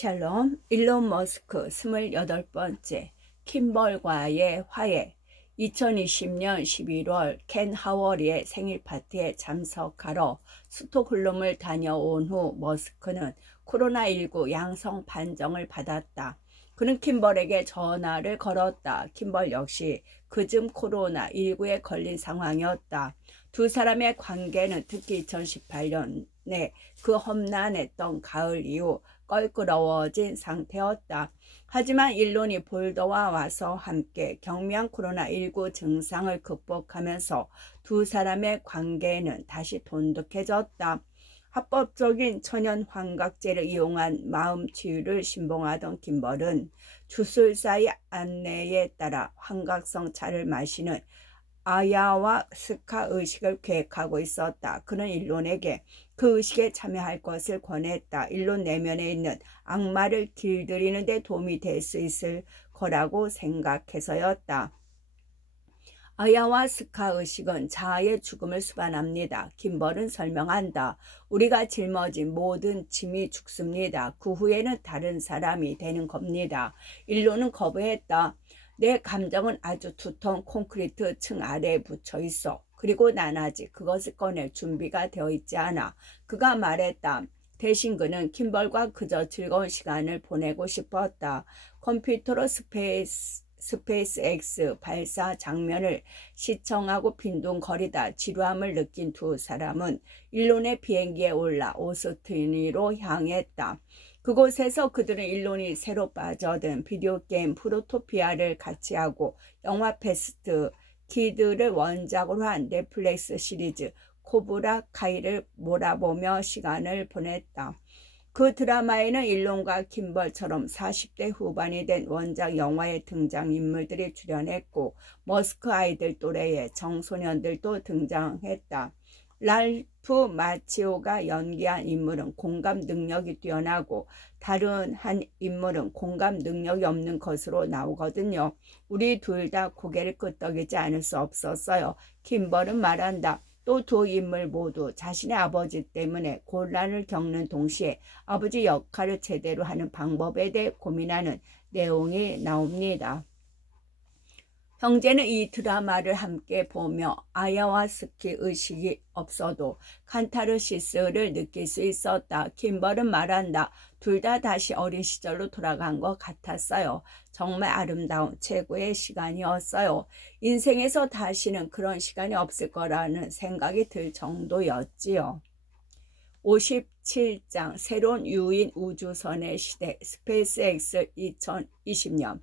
샬롬, 일론 머스크 28번째 킴벌과의 화해. 2020년 11월 켄 하워리의 생일 파티에 참석하러 스톡홀름을 다녀온 후 머스크는 코로나19 양성 판정을 받았다. 그는 킴벌에게 전화를 걸었다. 킴벌 역시 그즘 코로나19에 걸린 상황이었다. 두 사람의 관계는 특히 2018년에 그 험난했던 가을 이후 껄끄러워진 상태였다. 하지만 일론이 볼더와 와서 함께 경미한 코로나19 증상을 극복하면서 두 사람의 관계는 다시 돈독해졌다. 합법적인 천연 환각제를 이용한 마음 치유를 신봉하던 김벌은 주술사의 안내에 따라 환각성 차를 마시는 아야와 스카 의식을 계획하고 있었다. 그는 일론에게 그 의식에 참여할 것을 권했다. 일론 내면에 있는 악마를 길들이는 데 도움이 될 수 있을 거라고 생각해서였다. 아야와스카 의식은 자아의 죽음을 수반합니다. 김벌은 설명한다. 우리가 짊어진 모든 짐이 죽습니다. 그 후에는 다른 사람이 되는 겁니다. 일론은 거부했다. 내 감정은 아주 두터운 콘크리트 층 아래에 붙여 있어. 그리고 난 아직 그것을 꺼낼 준비가 되어 있지 않아. 그가 말했다. 대신 그는 킴벌과 그저 즐거운 시간을 보내고 싶었다. 컴퓨터로 스페이스X 발사 장면을 시청하고 빈둥거리다 지루함을 느낀 두 사람은 일론의 비행기에 올라 오스틴으로 향했다. 그곳에서 그들은 일론이 새로 빠져든 비디오 게임 프로토피아를 같이 하고 영화 패스트 키드를 원작으로 한 넷플릭스 시리즈 코브라 카이를 몰아보며 시간을 보냈다. 그 드라마에는 일론과 킴벌처럼 40대 후반이 된 원작 영화의 등장인물들이 출연했고 머스크 아이들 또래의 청소년들도 등장했다. 랄프 마치오가 연기한 인물은 공감 능력이 뛰어나고 다른 한 인물은 공감 능력이 없는 것으로 나오거든요. 우리 둘 다 고개를 끄덕이지 않을 수 없었어요. 킴벌은 말한다. 또 두 인물 모두 자신의 아버지 때문에 곤란을 겪는 동시에 아버지 역할을 제대로 하는 방법에 대해 고민하는 내용이 나옵니다. 형제는 이 드라마를 함께 보며 아야와스키 의식이 없어도 칸타르시스를 느낄 수 있었다. 킴벌은 말한다. 둘 다 다시 어린 시절로 돌아간 것 같았어요. 정말 아름다운 최고의 시간이었어요. 인생에서 다시는 그런 시간이 없을 거라는 생각이 들 정도였지요. 57장 새로운 유인 우주선의 시대 스페이스X 2020년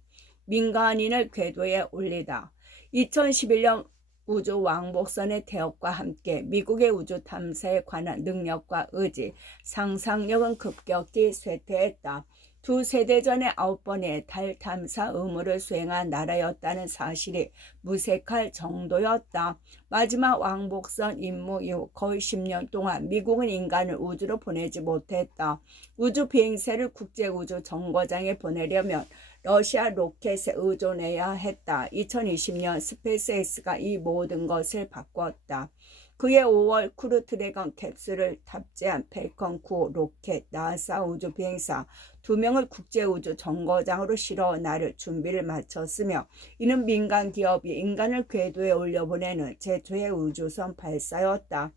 민간인을 궤도에 올리다. 2011년 우주 왕복선의 태엽과 함께 미국의 우주 탐사에 관한 능력과 의지, 상상력은 급격히 쇠퇴했다. 두 세대 전에 9번의 달 탐사 의무를 수행한 나라였다는 사실이 무색할 정도였다. 마지막 왕복선 임무 이후 거의 10년 동안 미국은 인간을 우주로 보내지 못했다. 우주 비행사를 국제우주정거장에 보내려면 러시아 로켓에 의존해야 했다. 2020년 스페이스X가 이 모든 것을 바꿨다. 그해 5월 크루드래곤 캡슐을 탑재한 펠컨 9 로켓 나사 우주 비행사 2명을 국제우주 정거장으로 실어 나를 준비를 마쳤으며 이는 민간 기업이 인간을 궤도에 올려보내는 최초의 우주선 발사였다.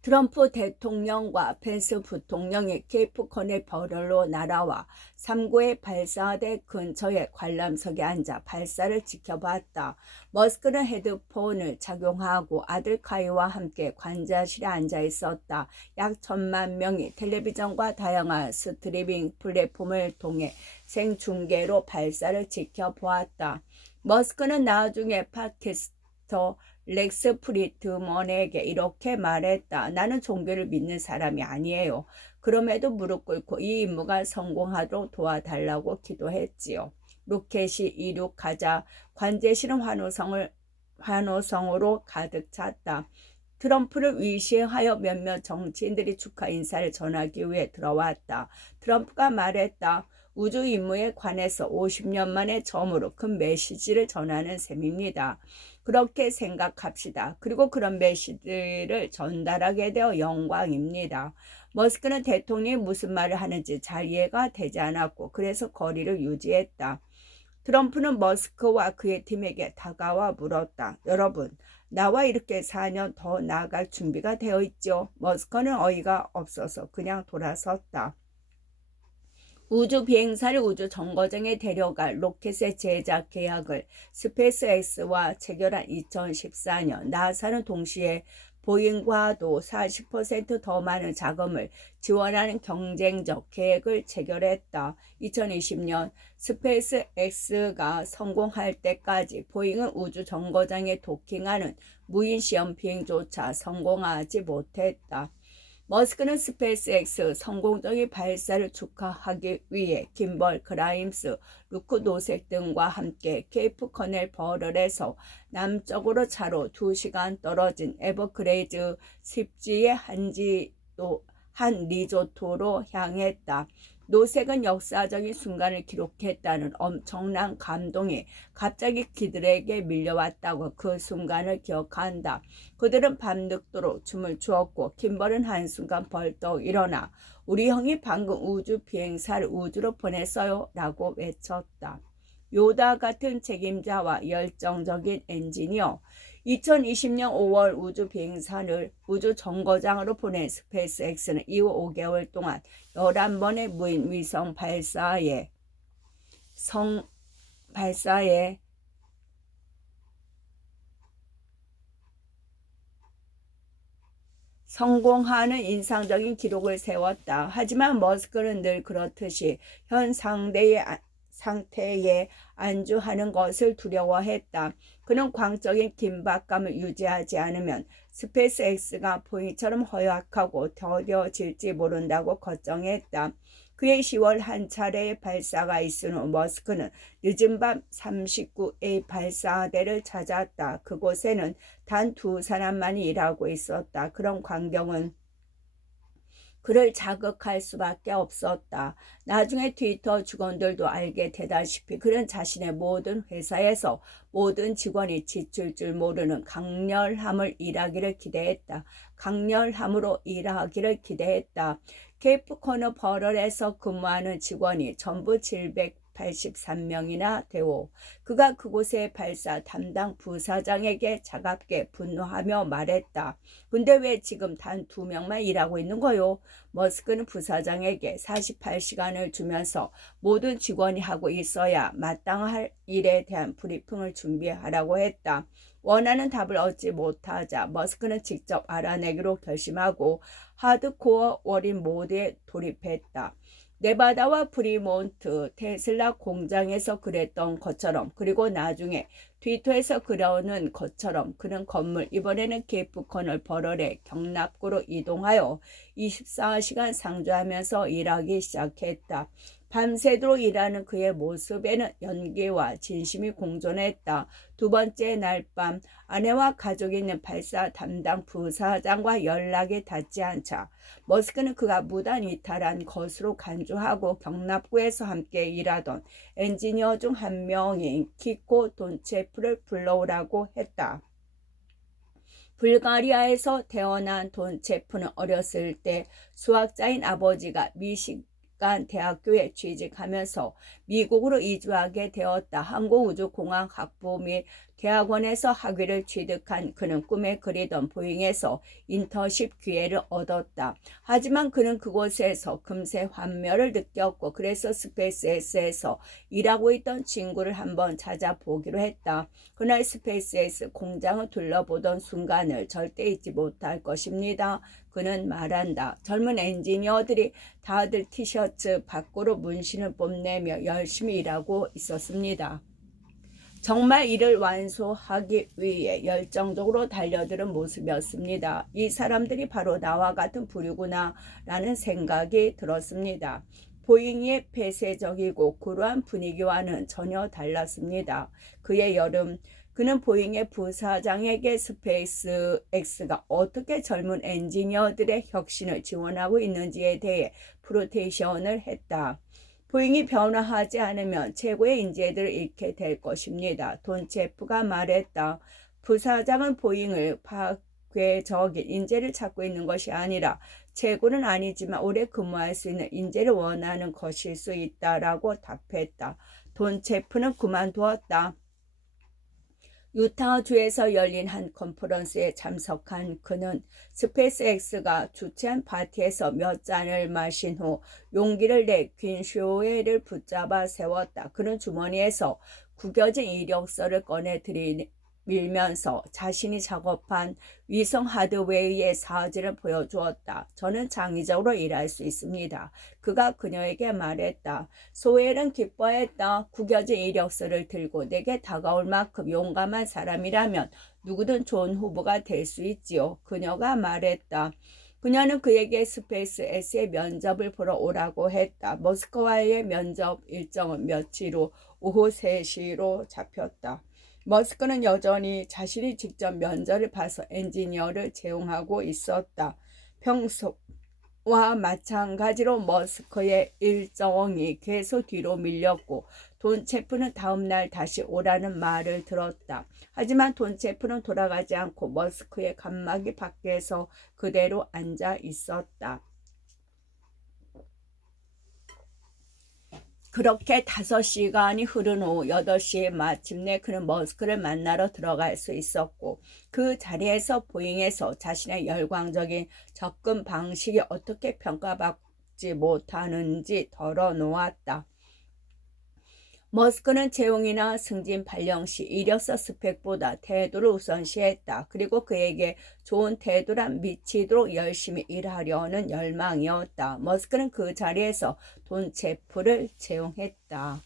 트럼프 대통령과 펜스 부통령이 케이프 커네버럴로 날아와 3구의 발사대 근처의 관람석에 앉아 발사를 지켜봤다. 머스크는 헤드폰을 착용하고 아들 카이와 함께 관자실에 앉아 있었다. 약 1,000만 명이 텔레비전과 다양한 스트리밍 플랫폼을 통해 생중계로 발사를 지켜보았다. 머스크는 나중에 팟캐스터 렉스 프리트먼에게 이렇게 말했다. 나는 종교를 믿는 사람이 아니에요. 그럼에도 무릎 꿇고 이 임무가 성공하도록 도와달라고 기도했지요. 로켓이 이륙하자 관제실은 환호성으로 가득 찼다. 트럼프를 위시하여 몇몇 정치인들이 축하 인사를 전하기 위해 들어왔다. 트럼프가 말했다. 우주 임무에 관해서 50년 만에 처음으로 큰 메시지를 전하는 셈입니다. 그렇게 생각합시다. 그리고 그런 메시지를 전달하게 되어 영광입니다. 머스크는 대통령이 무슨 말을 하는지 잘 이해가 되지 않았고 그래서 거리를 유지했다. 트럼프는 머스크와 그의 팀에게 다가와 물었다. 여러분, 나와 이렇게 4년 더 나아갈 준비가 되어 있죠? 머스크는 어이가 없어서 그냥 돌아섰다. 우주 비행사를 우주 정거장에 데려갈 로켓의 제작 계약을 스페이스X와 체결한 2014년 나사는 동시에 보잉과도 40%더 많은 자금을 지원하는 경쟁적 계획을 체결했다. 2020년 스페이스X가 성공할 때까지 보잉은 우주 정거장에 도킹하는 무인 시험 비행조차 성공하지 못했다. 머스크는 스페이스X 성공적인 발사를 축하하기 위해 김벌 그라임스, 루크 노색 등과 함께 케이프 커넬버럴에서 남쪽으로 차로 2시간 떨어진 에버그레이즈 습지의 한 리조트로 향했다. 노색은 역사적인 순간을 기록했다는 엄청난 감동이 갑자기 그들에게 밀려왔다고 그 순간을 기억한다. 그들은 밤늦도록 춤을 추었고 김벌은 한순간 벌떡 일어나 우리 형이 방금 우주 비행사를 우주로 보냈어요 라고 외쳤다. 요다 같은 책임자와 열정적인 엔지니어. 2020년 5월 우주 비행사를 우주 정거장으로 보낸 스페이스X는 이후 5개월 동안 11번의 무인 위성 발사에 성공하는 인상적인 기록을 세웠다. 하지만 머스크는 늘 그렇듯이 현 상태에 안주하는 것을 두려워했다. 그는 광적인 긴박감을 유지하지 않으면 스페이스X가 보잉처럼 허약하고 더뎌질지 모른다고 걱정했다. 그의 10월 한 차례의 발사가 있은 후 머스크는 늦은 밤 39A 발사대를 찾았다. 그곳에는 단 2사람만이 일하고 있었다. 그런 광경은 그를 자극할 수밖에 없었다. 나중에 트위터 직원들도 알게 되다시피 그는 자신의 모든 회사에서 모든 직원이 지칠 줄 모르는 강렬함으로 일하기를 기대했다. 케이프 커널버럴에서 근무하는 직원이 전부 783명이나 되오. 그가 그곳의 발사 담당 부사장에게 차갑게 분노하며 말했다. 근데 왜 지금 단 2명만 일하고 있는 거요? 머스크는 부사장에게 48시간을 주면서 모든 직원이 하고 있어야 마땅할 일에 대한 브리핑을 준비하라고 했다. 원하는 답을 얻지 못하자 머스크는 직접 알아내기로 결심하고 하드코어 월인 모드에 돌입했다. 네바다와 프리몬트 테슬라 공장에서 그랬던 것처럼 그리고 나중에 트위터에서 그러는 것처럼 그는 건물 이번에는 케이프 커널버럴의 경납고로 이동하여 24시간 상주하면서 일하기 시작했다. 밤새도록 일하는 그의 모습에는 연기와 진심이 공존했다. 2번째 날 밤 아내와 가족이 있는 발사 담당 부사장과 연락이 닿지 않자 머스크는 그가 무단 이탈한 것으로 간주하고 경납고에서 함께 일하던 엔지니어 중 한 명인 키코 돈체프를 불러오라고 했다. 불가리아에서 태어난 돈체프는 어렸을 때 수학자인 아버지가 미시간 대학교에 취직하면서 미국으로 이주하게 되었다. 항공우주공학학부 및 대학원에서 학위를 취득한 그는 꿈에 그리던 보잉에서 인턴십 기회를 얻었다. 하지만 그는 그곳에서 금세 환멸을 느꼈고 그래서 스페이스X에서 일하고 있던 친구를 한번 찾아보기로 했다. 그날 스페이스X 공장을 둘러보던 순간을 절대 잊지 못할 것입니다. 그는 말한다. 젊은 엔지니어들이 다들 티셔츠 밖으로 문신을 뽐내며 열심히 일하고 있었습니다. 정말 이를 완수하기 위해 열정적으로 달려드는 모습이었습니다. 이 사람들이 바로 나와 같은 부류구나 라는 생각이 들었습니다. 보잉의 폐쇄적이고 그러한 분위기와는 전혀 달랐습니다. 그의 여름, 그는 보잉의 부사장에게 스페이스X가 어떻게 젊은 엔지니어들의 혁신을 지원하고 있는지에 대해 프로테이션을 했다. 보잉이 변화하지 않으면 최고의 인재들을 잃게 될 것입니다. 돈체프가 말했다. 부사장은 보잉을 궤적인 인재를 찾고 있는 것이 아니라 최고는 아니지만 오래 근무할 수 있는 인재를 원하는 것일 수 있다라고 답했다. 돈 체프는 그만두었다. 유타주에서 열린 한 컨퍼런스에 참석한 그는 스페이스X가 주최한 파티에서 몇 잔을 마신 후 용기를 내 퀸쇼웨를 붙잡아 세웠다. 그는 주머니에서 구겨진 이력서를 꺼내 밀면서 자신이 작업한 위성 하드웨어의 사진을 보여주었다. 저는 창의적으로 일할 수 있습니다. 그가 그녀에게 말했다. 소웰은 기뻐했다. 구겨진 이력서를 들고 내게 다가올 만큼 용감한 사람이라면 누구든 좋은 후보가 될 수 있지요. 그녀가 말했다. 그녀는 그에게 스페이스X의 면접을 보러 오라고 했다. 머스크와의 면접 일정은 며칠 후 오후 3시로 잡혔다. 머스크는 여전히 자신이 직접 면접을 봐서 엔지니어를 채용하고 있었다. 평소와 마찬가지로 머스크의 일정이 계속 뒤로 밀렸고 돈 체프는 다음날 다시 오라는 말을 들었다. 하지만 돈 체프는 돌아가지 않고 머스크의 칸막이 밖에서 그대로 앉아 있었다. 그렇게 5시간이 흐른 후 8시에 마침내 그는 머스크를 만나러 들어갈 수 있었고 그 자리에서 보잉에서 자신의 열광적인 접근 방식이 어떻게 평가받지 못하는지 털어놓았다. 머스크는 채용이나 승진 발령 시 이력서 스펙보다 태도를 우선시했다. 그리고 그에게 좋은 태도란 미치도록 열심히 일하려는 열망이었다. 머스크는 그 자리에서 돈 체프를 채용했다.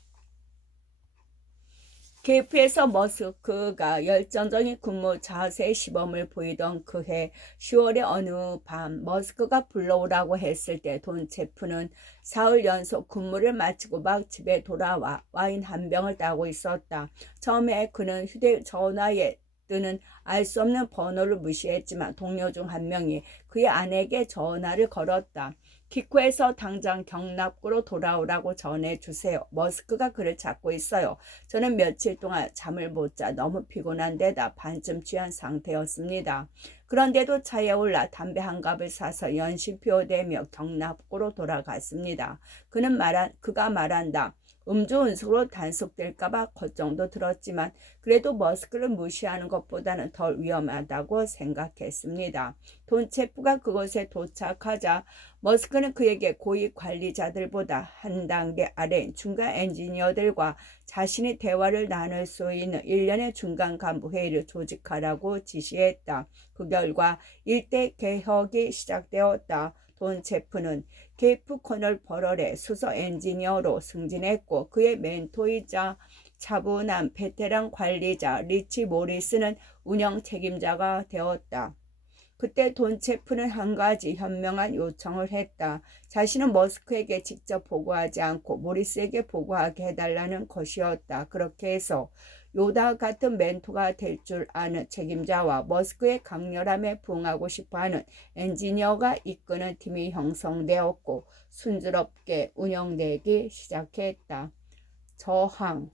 KF에서 머스크가 열정적인 근무 자세 시범을 보이던 그해 10월의 어느 밤 머스크가 불러오라고 했을 때 돈 체프는 사흘 연속 근무를 마치고 막 집에 돌아와 와인 한 병을 따고 있었다. 처음에 그는 휴대전화에 뜨는 알 수 없는 번호를 무시했지만 동료 중 한 명이 그의 아내에게 전화를 걸었다. 키코에서 당장 경납고로 돌아오라고 전해주세요. 머스크가 그를 찾고 있어요. 저는 며칠 동안 잠을 못 자 너무 피곤한 데다 반쯤 취한 상태였습니다. 그런데도 차에 올라 담배 한 갑을 사서 연신표 대며 경납고로 돌아갔습니다. 그가 말한다. 음주운송으로 단속될까봐 걱정도 들었지만 그래도 머스크를 무시하는 것보다는 덜 위험하다고 생각했습니다. 돈 체프가 그곳에 도착하자 머스크는 그에게 고위 관리자들보다 한 단계 아래인 중간 엔지니어들과 자신이 대화를 나눌 수 있는 1년의 중간 간부 회의를 조직하라고 지시했다. 그 결과 일대 개혁이 시작되었다. 돈 체프는 케이프 코널 버럴의 수석 엔지니어로 승진했고 그의 멘토이자 차분한 베테랑 관리자 리치 모리스는 운영 책임자가 되었다. 그때 돈 체프는 한 가지 현명한 요청을 했다. 자신은 머스크에게 직접 보고하지 않고 모리스에게 보고하게 해달라는 것이었다. 그렇게 해서 요다 같은 멘토가 될 줄 아는 책임자와 머스크의 강렬함에 부응하고 싶어하는 엔지니어가 이끄는 팀이 형성되었고 순조롭게 운영되기 시작했다. 저항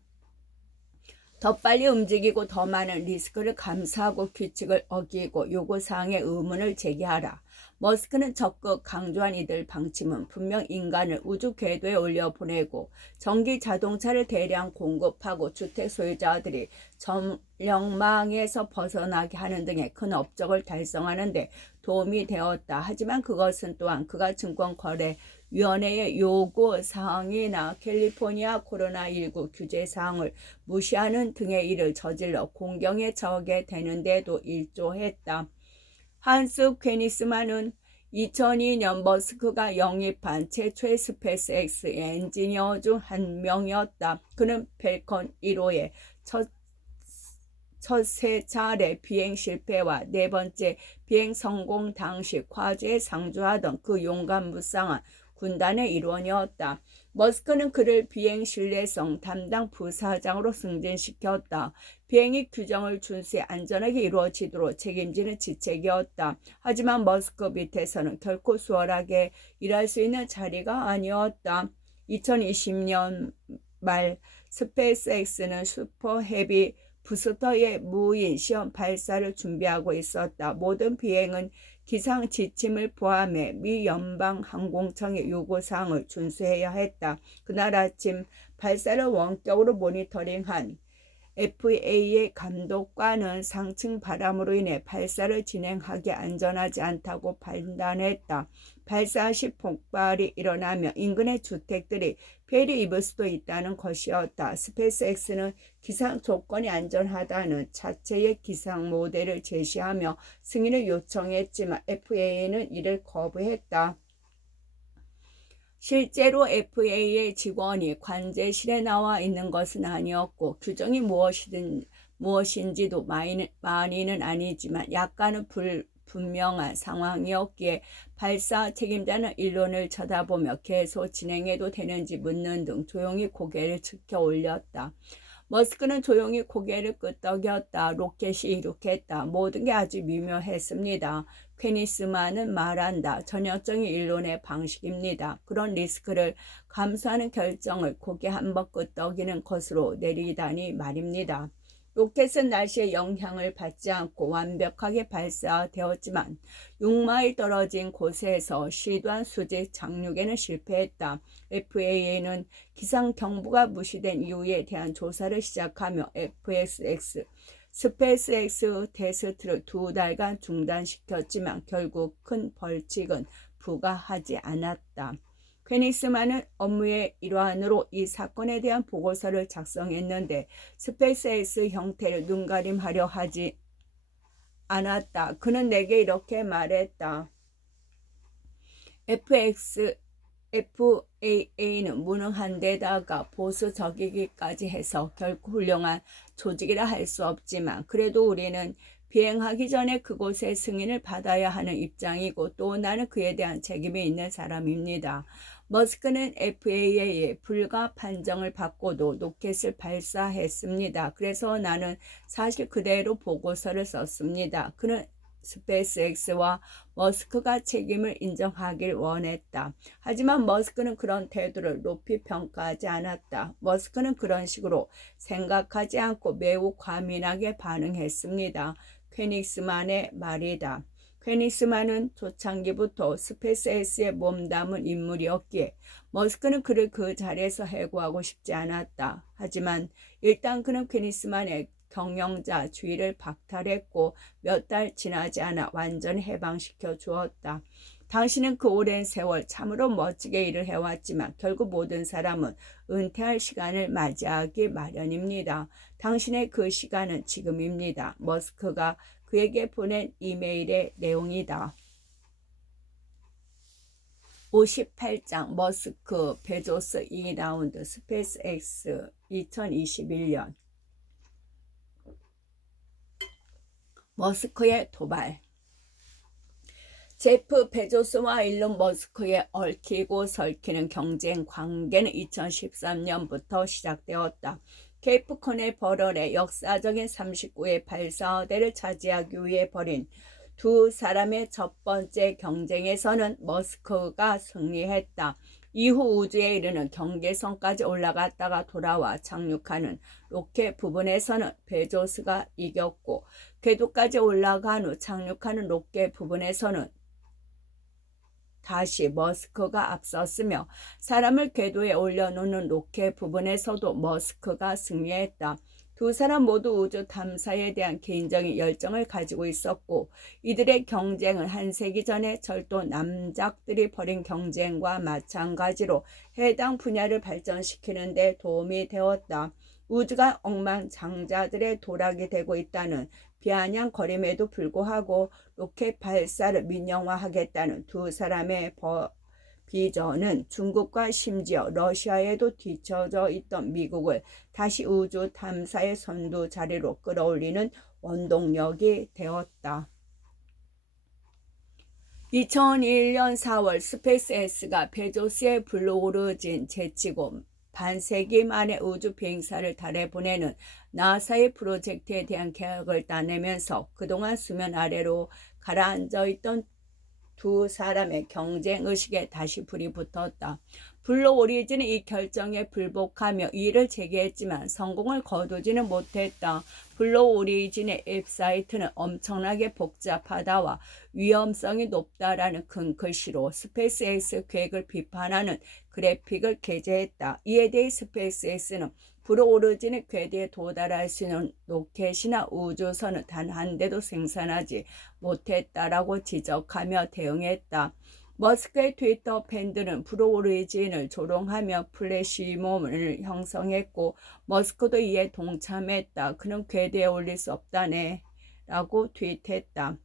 더 빨리 움직이고 더 많은 리스크를 감수하고 규칙을 어기고 요구사항에 의문을 제기하라. 머스크는 적극 강조한 이들 방침은 분명 인간을 우주 궤도에 올려보내고 전기 자동차를 대량 공급하고 주택 소유자들이 전력망에서 벗어나게 하는 등의 큰 업적을 달성하는 데 도움이 되었다. 하지만 그것은 또한 그가 증권거래위원회의 요구사항이나 캘리포니아 코로나19 규제사항을 무시하는 등의 일을 저질러 공경에 처하게 되는데도 일조했다. 한스 퀘니스만은 2002년 머스크가 영입한 최초의 스페이스X 엔지니어 중 한 명이었다. 그는 펠컨 1호의 첫 세 차례 비행 실패와 네 번째 비행 성공 당시 화재에 상주하던 그 용감무쌍한 군단의 일원이었다. 머스크는 그를 비행 신뢰성 담당 부사장으로 승진시켰다. 비행이 규정을 준수해 안전하게 이루어지도록 책임지는 지책이었다. 하지만 머스크 밑에서는 결코 수월하게 일할 수 있는 자리가 아니었다. 2020년 말 스페이스X는 슈퍼 헤비 부스터의 무인 시험 발사를 준비하고 있었다. 모든 비행은 기상 지침을 포함해 미 연방 항공청의 요구사항을 준수해야 했다. 그날 아침 발사를 원격으로 모니터링한 FAA의 감독관은 상층 바람으로 인해 발사를 진행하기 안전하지 않다고 판단했다. 발사 시 폭발이 일어나며 인근의 주택들이 피해를 입을 수도 있다는 것이었다. 스페이스X는 기상 조건이 안전하다는 자체의 기상 모델을 제시하며 승인을 요청했지만 FAA는 이를 거부했다. 실제로 FAA 직원이 관제실에 나와 있는 것은 아니었고 규정이 무엇인지도 많이는 아니지만 약간은 불분명한 상황이었기에 발사 책임자는 일론을 쳐다보며 계속 진행해도 되는지 묻는 등 조용히 고개를 치켜 올렸다. 머스크는 조용히 고개를 끄덕였다. 로켓이 이륙했다. 모든 게 아주 미묘했습니다. 퀘니스만은 말한다. 전형적인 일론의 방식입니다. 그런 리스크를 감수하는 결정을 고개 한번 끄덕이는 것으로 내리다니 말입니다. 로켓은 날씨의 영향을 받지 않고 완벽하게 발사되었지만 6마일 떨어진 곳에서 시도한 수직 착륙에는 실패했다. FAA는 기상 경보가 무시된 이유에 대한 조사를 시작하며 스페이스X 테스트를 2달간 중단시켰지만 결국 큰 벌칙은 부과하지 않았다. 퀘니스만은 업무의 일환으로 이 사건에 대한 보고서를 작성했는데 스페이스X 형태를 눈가림하려 하지 않았다. 그는 내게 이렇게 말했다. FAA는 무능한 데다가 보수적이기까지 해서 결코 훌륭한 조직이라 할 수 없지만 그래도 우리는 비행하기 전에 그곳의 승인을 받아야 하는 입장이고 또 나는 그에 대한 책임이 있는 사람입니다. 머스크는 FAA의 불가 판정을 받고도 로켓을 발사했습니다. 그래서 나는 사실 그대로 보고서를 썼습니다. 그는 스페이스X와 머스크가 책임을 인정하길 원했다. 하지만 머스크는 그런 태도를 높이 평가하지 않았다. 머스크는 그런 식으로 생각하지 않고 매우 과민하게 반응했습니다. 퀘닉스만의 말이다. 퀘닉스만은 초창기부터 스페이스X에 몸담은 인물이었기에 머스크는 그를 그 자리에서 해고하고 싶지 않았다. 하지만 일단 그는 퀘닉스만의 경영자 주의를 박탈했고 몇 달 지나지 않아 완전히 해방시켜 주었다. 당신은 그 오랜 세월 참으로 멋지게 일을 해왔지만 결국 모든 사람은 은퇴할 시간을 맞이하기 마련입니다. 당신의 그 시간은 지금입니다. 머스크가 그에게 보낸 이메일의 내용이다. 58장 머스크, 베조스 2라운드 스페이스X 2021년 머스크의 도발. 제프 베조스와 일론 머스크의 얽히고 설키는 경쟁 관계는 2013년부터 시작되었다. 케이프 커네버럴의 역사적인 39의 발사대를 차지하기 위해 벌인 두 사람의 첫 번째 경쟁에서는 머스크가 승리했다. 이후 우주에 이르는 경계선까지 올라갔다가 돌아와 착륙하는 로켓 부분에서는 베조스가 이겼고 궤도까지 올라간 후 착륙하는 로켓 부분에서는 다시 머스크가 앞섰으며 사람을 궤도에 올려놓는 로켓 부분에서도 머스크가 승리했다. 두 사람 모두 우주 탐사에 대한 개인적인 열정을 가지고 있었고 이들의 경쟁은 한 세기 전에 철도 남작들이 벌인 경쟁과 마찬가지로 해당 분야를 발전시키는 데 도움이 되었다. 우주가 억만장자들의 도락이 되고 있다는 비아냥거림에도 불구하고 로켓 발사를 민영화하겠다는 두 사람의 비전은 중국과 심지어 러시아에도 뒤처져 있던 미국을 다시 우주 탐사의 선두 자리로 끌어올리는 원동력이 되었다. 2001년 4월 스페이스X가 베조스의 블루오리진 제치고 반세기 만에 우주 비행사를 달에 보내는 나사의 프로젝트에 대한 계약을 따내면서 그동안 수면 아래로 가라앉아 있던 두 사람의 경쟁의식에 다시 불이 붙었다. 블루 오리진은 이 결정에 불복하며 이의를 제기했지만 성공을 거두지는 못했다. 블루 오리진의 웹사이트는 엄청나게 복잡하다와 위험성이 높다라는 큰 글씨로 스페이스X 계획을 비판하는 그래픽을 게재했다. 이에 대해 스페이스X는 블루 오리진의 궤도에 도달할 수 있는 로켓이나 우주선은 단 한 대도 생산하지 못했다라고 지적하며 대응했다. 머스크의 트위터 팬들은 블루 오리진을 조롱하며 플래시몹을 형성했고 머스크도 이에 동참했다. 그는 궤도에 올릴 수 없다네 라고 트윗했다.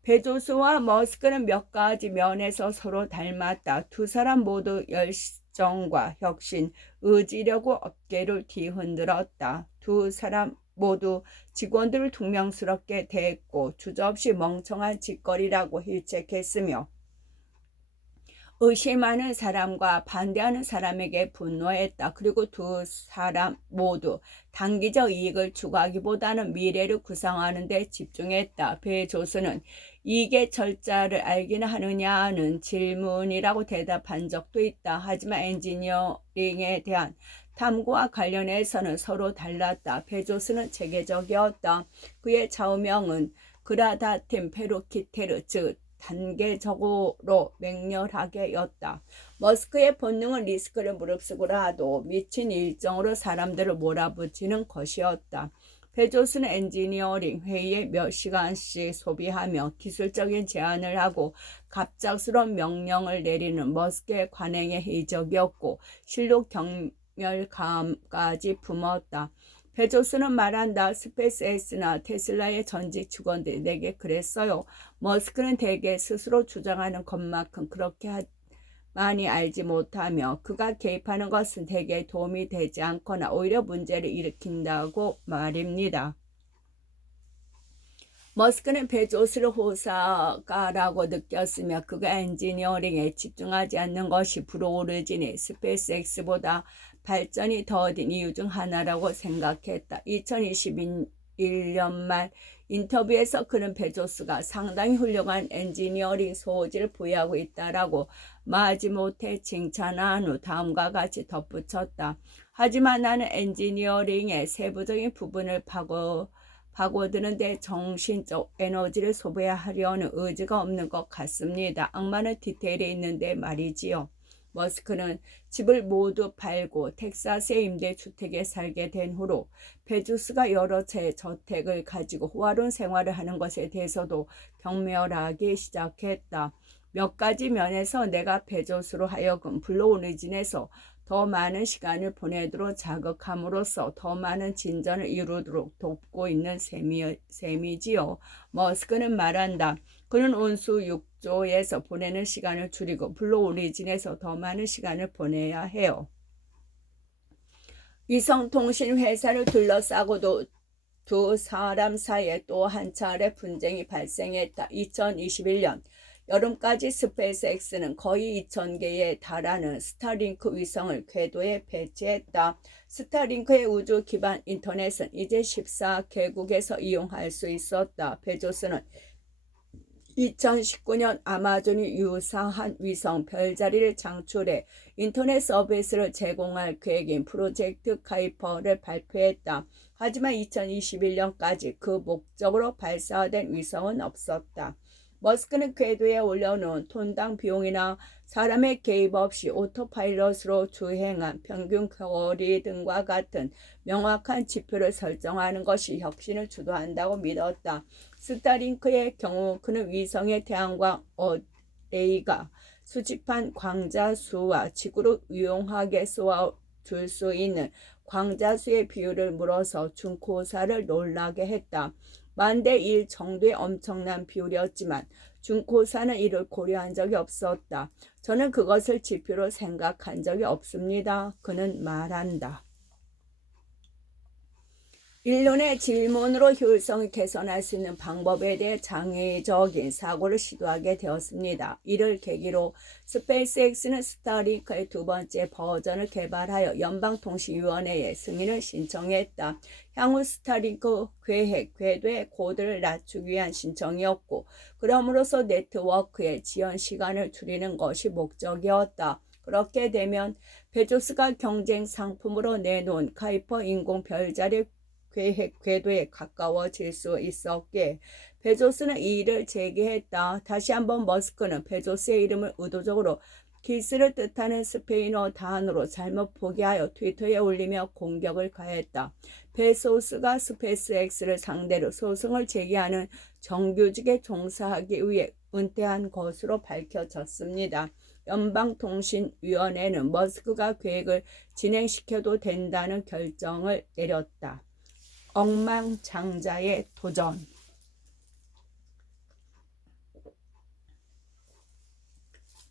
베조스와 머스크는 몇 가지 면에서 서로 닮았다. 두 사람 모두 열정과 혁신, 의지력으로 업계를 뒤흔들었다. 두 사람 모두 직원들을 퉁명스럽게 대했고 주저없이 멍청한 짓거리라고 일책했으며 의심하는 사람과 반대하는 사람에게 분노했다. 그리고 두 사람 모두 단기적 이익을 추구하기보다는 미래를 구상하는 데 집중했다. 베조스는 이익의 절차를 알기는 하느냐는 질문이라고 대답한 적도 있다. 하지만 엔지니어링에 대한 탐구와 관련해서는 서로 달랐다. 베조스는 체계적이었다. 그의 좌우명은 그라다템 페루키테르, 즉 단계적으로 맹렬하게였다. 머스크의 본능은 리스크를 무릅쓰고라도 미친 일정으로 사람들을 몰아붙이는 것이었다. 베조스는 엔지니어링 회의에 몇 시간씩 소비하며 기술적인 제안을 하고 갑작스러운 명령을 내리는 머스크의 관행에 회의적이었고 실록 경멸감까지 품었다. 베조스는 말한다. 스페이스X나 테슬라의 전직 직원들이 내게 그랬어요. 머스크는 대개 스스로 주장하는 것만큼 그렇게 많이 알지 못하며 그가 개입하는 것은 대개 도움이 되지 않거나 오히려 문제를 일으킨다고 말입니다. 머스크는 베조스를 호사가라고 느꼈으며 그가 엔지니어링에 집중하지 않는 것이 블루 오리진이 스페이스X보다 발전이 더딘 이유 중 하나라고 생각했다. 2021년 말 인터뷰에서 그는 베조스가 상당히 훌륭한 엔지니어링 소질을 보유하고 있다라고 마지못해 칭찬한 후 다음과 같이 덧붙였다. 하지만 나는 엔지니어링의 세부적인 부분을 파고드는데 정신적 에너지를 소비하려는 의지가 없는 것 같습니다. 악마는 디테일에 있는데 말이지요. 머스크는 집을 모두 팔고 텍사스의 임대주택에 살게 된 후로 베조스가 여러 채 저택을 가지고 호화로운 생활을 하는 것에 대해서도 경멸하기 시작했다. 몇 가지 면에서 내가 베조스로 하여금 블루 오리진에서 더 많은 시간을 보내도록 자극함으로써 더 많은 진전을 이루도록 돕고 있는 셈이지요. 머스크는 말한다. 그는 온수 6조에서 보내는 시간을 줄이고 블루 오리진에서 더 많은 시간을 보내야 해요. 위성통신 회사를 둘러싸고도 두 사람 사이에 또 한 차례 분쟁이 발생했다. 2021년 여름까지 스페이스X는 거의 2,000개에 달하는 스타링크 위성을 궤도에 배치했다. 스타링크의 우주 기반 인터넷은 이제 14개국에서 이용할 수 있었다. 베조스는 2019년 아마존이 유사한 위성 별자리를 창출해 인터넷 서비스를 제공할 계획인 프로젝트 카이퍼를 발표했다. 하지만 2021년까지 그 목적으로 발사된 위성은 없었다. 머스크는 궤도에 올려놓은 톤당 비용이나 사람의 개입 없이 오토파일럿으로 주행한 평균 거리 등과 같은 명확한 지표를 설정하는 것이 혁신을 주도한다고 믿었다. 스타링크의 경우 그는 위성의 태양광 어레이가 수집한 광자 수와 지구를 유용하게 쏘아줄 수 있는 광자 수의 비율을 물어서 중고사를 놀라게 했다. 10,000대 1 정도의 엄청난 비율이었지만 중고사는 이를 고려한 적이 없었다. 저는 그것을 지표로 생각한 적이 없습니다. 그는 말한다. 일론의 질문으로 효율성을 개선할 수 있는 방법에 대해 창의적인 사고를 시도하게 되었습니다. 이를 계기로 스페이스X는 스타링크의 두 번째 버전을 개발하여 연방통신위원회에 승인을 신청했다. 향후 스타링크 계획, 궤도의 고도를 낮추기 위한 신청이었고 그럼으로써 네트워크의 지연 시간을 줄이는 것이 목적이었다. 그렇게 되면 베조스가 경쟁 상품으로 내놓은 카이퍼 인공 별자리 계획 궤도에 가까워질 수 있었기에 베조스는 이 일을 제기했다. 다시 한번 머스크는 베조스의 이름을 의도적으로 기스를 뜻하는 스페인어 단어로 잘못 포기하여 트위터에 올리며 공격을 가했다. 베조스가 스페이스X를 상대로 소송을 제기하는 정규직에 종사하기 위해 은퇴한 것으로 밝혀졌습니다. 연방통신위원회는 머스크가 계획을 진행시켜도 된다는 결정을 내렸다. 억만장자의 도전.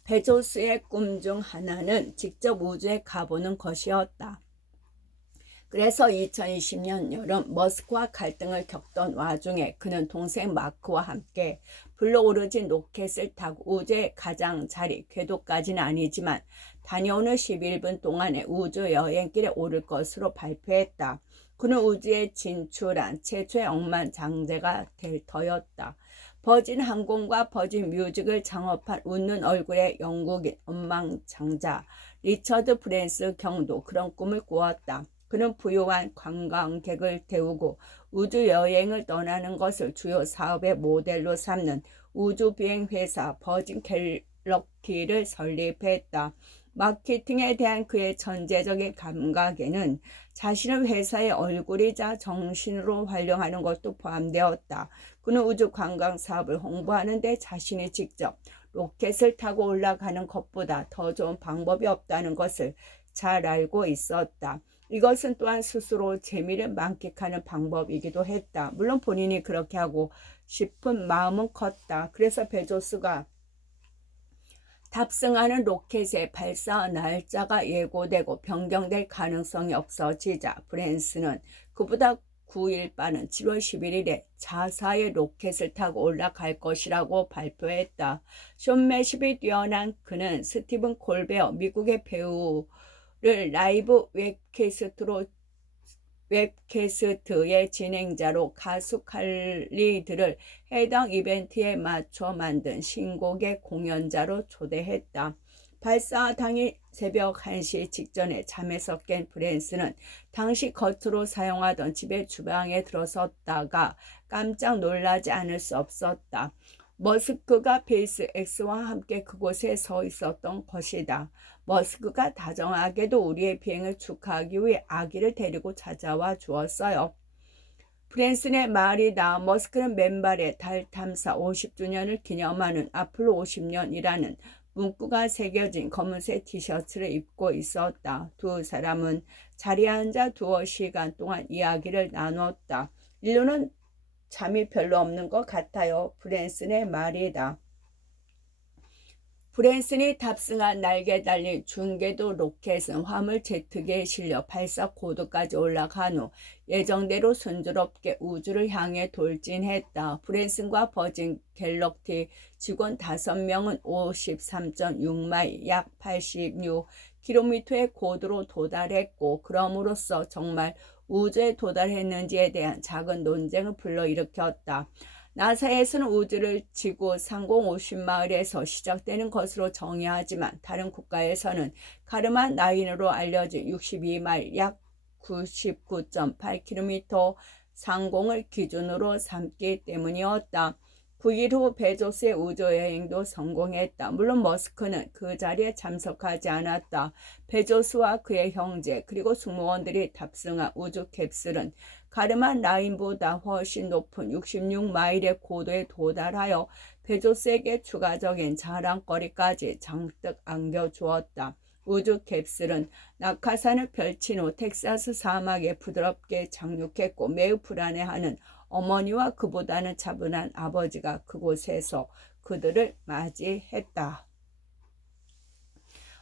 베조스의 꿈 중 하나는 직접 우주에 가보는 것이었다. 그래서 2020년 여름 머스크와 갈등을 겪던 와중에 그는 동생 마크와 함께 불러오르진 로켓을 타고 우주의 가장자리 궤도까지는 아니지만 다녀오는 11분 동안의 우주 여행길에 오를 것으로 발표했다. 그는 우주에 진출한 최초의 억만장자가 될 터였다. 버진 항공과 버진 뮤직을 창업한 웃는 얼굴의 영국인 억만장자 리처드 브랜스 경도 그런 꿈을 꾸었다. 그는 부유한 관광객을 태우고 우주 여행을 떠나는 것을 주요 사업의 모델로 삼는 우주비행 회사 버진 갤럭시를 설립했다. 마케팅에 대한 그의 천재적인 감각에는 자신을 회사의 얼굴이자 정신으로 활용하는 것도 포함되었다. 그는 우주 관광 사업을 홍보하는 데 자신이 직접 로켓을 타고 올라가는 것보다 더 좋은 방법이 없다는 것을 잘 알고 있었다. 이것은 또한 스스로 재미를 만끽하는 방법이기도 했다. 물론 본인이 그렇게 하고 싶은 마음은 컸다. 그래서 베조스가 탑승하는 로켓의 발사 날짜가 예고되고 변경될 가능성이 없어지자 브랜스는 그보다 9일 빠른 7월 11일에 자사의 로켓을 타고 올라갈 것이라고 발표했다. 쇼 매십이 뛰어난 그는 스티븐 콜베어 미국의 배우를 라이브 웹캐스트의 진행자로 가수 칼리드를 해당 이벤트에 맞춰 만든 신곡의 공연자로 초대했다. 발사 당일 새벽 1시 직전에 잠에서 깬 브랜스는 당시 겉으로 사용하던 집의 주방에 들어섰다가 깜짝 놀라지 않을 수 없었다. 머스크가 베이스X와 함께 그곳에 서 있었던 것이다. 머스크가 다정하게도 우리의 비행을 축하하기 위해 아기를 데리고 찾아와 주었어요. 브랜슨의 말이다. 머스크는 맨발에 달 탐사 50주년을 기념하는 아폴로 50년이라는 문구가 새겨진 검은색 티셔츠를 입고 있었다. 두 사람은 자리에 앉아 두어 시간 동안 이야기를 나눴다. 인류는 잠이 별로 없는 것 같아요. 브랜슨의 말이다. 브랜슨이 탑승한 날개 달린 중궤도 로켓은 화물 제트기에 실려 발사 고도까지 올라간 후 예정대로 순조롭게 우주를 향해 돌진했다. 브랜슨과 버진 갤럭시 직원 5명은 53.6마일 약 86km의 고도로 도달했고 그럼으로써 정말 우주에 도달했는지에 대한 작은 논쟁을 불러일으켰다. 나사에서는 우주를 지구 상공 50마일에서 시작되는 것으로 정의하지만 다른 국가에서는 카르만 라인으로 알려진 62마일 약 99.8km 상공을 기준으로 삼기 때문이었다. 9일 후 베조스의 우주여행도 성공했다. 물론 머스크는 그 자리에 참석하지 않았다. 베조스와 그의 형제 그리고 승무원들이 탑승한 우주 캡슐은 가르만 라인보다 훨씬 높은 66마일의 고도에 도달하여 베조스에게 추가적인 자랑거리까지 잔뜩 안겨주었다. 우주 캡슐은 낙하산을 펼친 후 텍사스 사막에 부드럽게 착륙했고 매우 불안해하는 어머니와 그보다는 차분한 아버지가 그곳에서 그들을 맞이했다.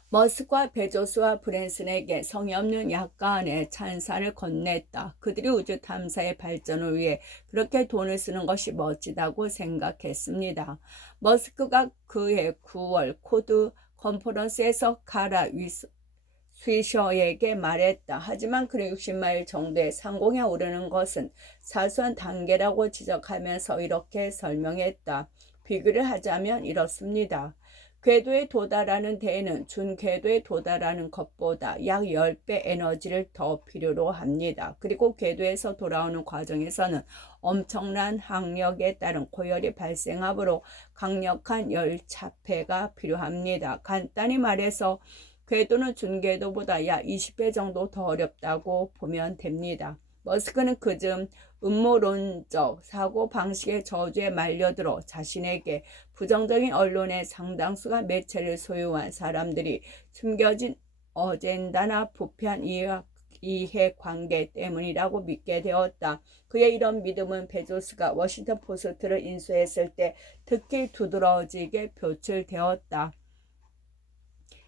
머스크와 베조스와 브랜슨에게 성의 없는 약간의 찬사를 건넸다. 그들이 우주 탐사의 발전을 위해 그렇게 돈을 쓰는 것이 멋지다고 생각했습니다. 머스크가 그해 9월 코드 컨퍼런스에서 카라 스위셔에게 말했다. 하지만 그는 60마일 정도의 상공에 오르는 것은 사소한 단계라고 지적하면서 이렇게 설명했다. 비교를 하자면 이렇습니다. 궤도에 도달하는 데에는 준궤도에 도달하는 것보다 약 10배 에너지를 더 필요로 합니다. 그리고 궤도에서 돌아오는 과정에서는 엄청난 항력에 따른 고열이 발생하므로 강력한 열차폐가 필요합니다. 간단히 말해서 궤도는 준궤도보다 약 20배 정도 더 어렵다고 보면 됩니다. 머스크는 그즘 음모론적 사고방식의 저주에 말려들어 자신에게 부정적인 언론의 상당수가 매체를 소유한 사람들이 숨겨진 어젠다나 부패한 이해관계 때문이라고 믿게 되었다. 그의 이런 믿음은 베조스가 워싱턴 포스트를 인수했을 때 특히 두드러지게 표출되었다.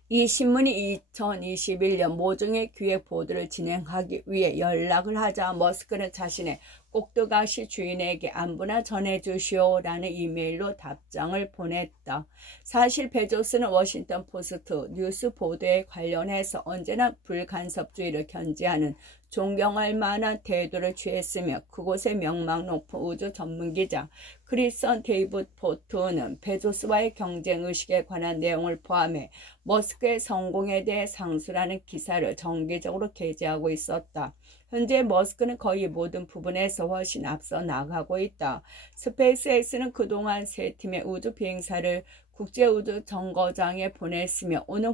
이 신문이 2021년 모종의 기획 보도를 진행하기 위해 연락을 하자 머스크는 자신의 꼭두각시 주인에게 안부나 전해주시오라는 이메일로 답장을 보냈다. 사실 베조스는 워싱턴 포스트 뉴스 보도에 관련해서 언제나 불간섭주의를 견지하는 존경할 만한 태도를 취했으며 그곳의 명망 높은 우주 전문기자 크리선 데이브 포트는 베조스와의 경쟁의식에 관한 내용을 포함해 머스크의 성공에 대해 상술하는 기사를 정기적으로 게재하고 있었다. 현재 머스크는 거의 모든 부분에서 훨씬 앞서 나가고 있다. 스페이스X는 그동안 세 팀의 우주 비행사를 국제우주정거장에 보냈으며 오늘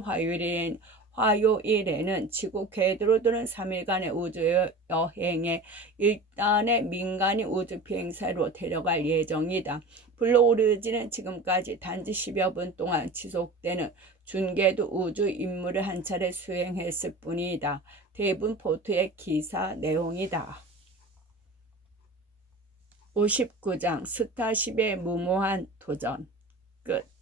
화요일에는 지구 궤도로 도는 3일간의 우주여행에 일단의 민간인 우주 비행사로 데려갈 예정이다. 블루오리진은 지금까지 단지 10여 분 동안 지속되는 준궤도 우주 임무를 한 차례 수행했을 뿐이다. 대부분 보트의 기사 내용이다. 59장 스타쉽의 무모한 도전 끝.